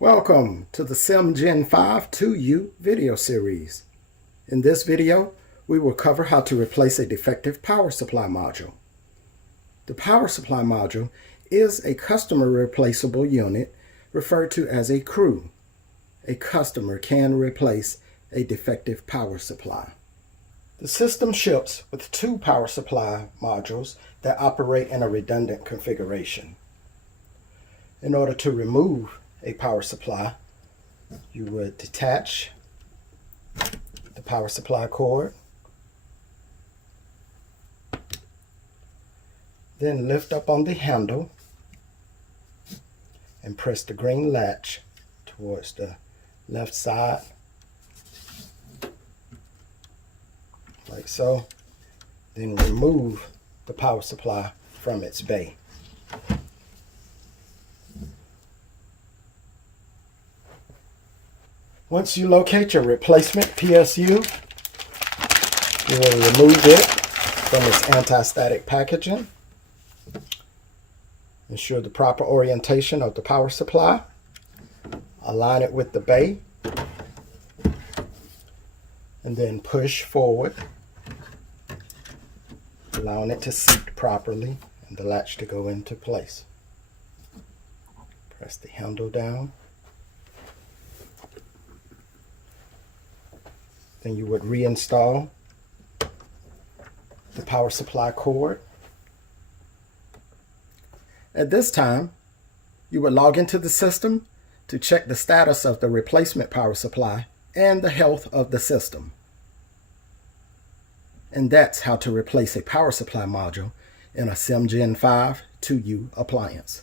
Welcome to the SIEM GEN5 2U video series. In this video, we will cover how to replace a defective power supply module. The power supply module is a customer replaceable unit referred to as a CRU. A customer can replace a defective power supply. The system ships with two power supply modules that operate in a redundant configuration. In order to remove a power supply, you would detach the power supply cord, then lift up on the handle and press the green latch towards the left side, like so. Then remove the power supply from its bay. Once you locate your replacement PSU, you will remove it from its anti-static packaging. Ensure the proper orientation of the power supply. Align it with the bay. And then push forward, allowing it to seat properly and the latch to go into place. Press the handle down. Then you would reinstall the power supply cord. At this time, you would log into the system to check the status of the replacement power supply and the health of the system. And that's how to replace a power supply module in a SIEM GEN5 2U appliance.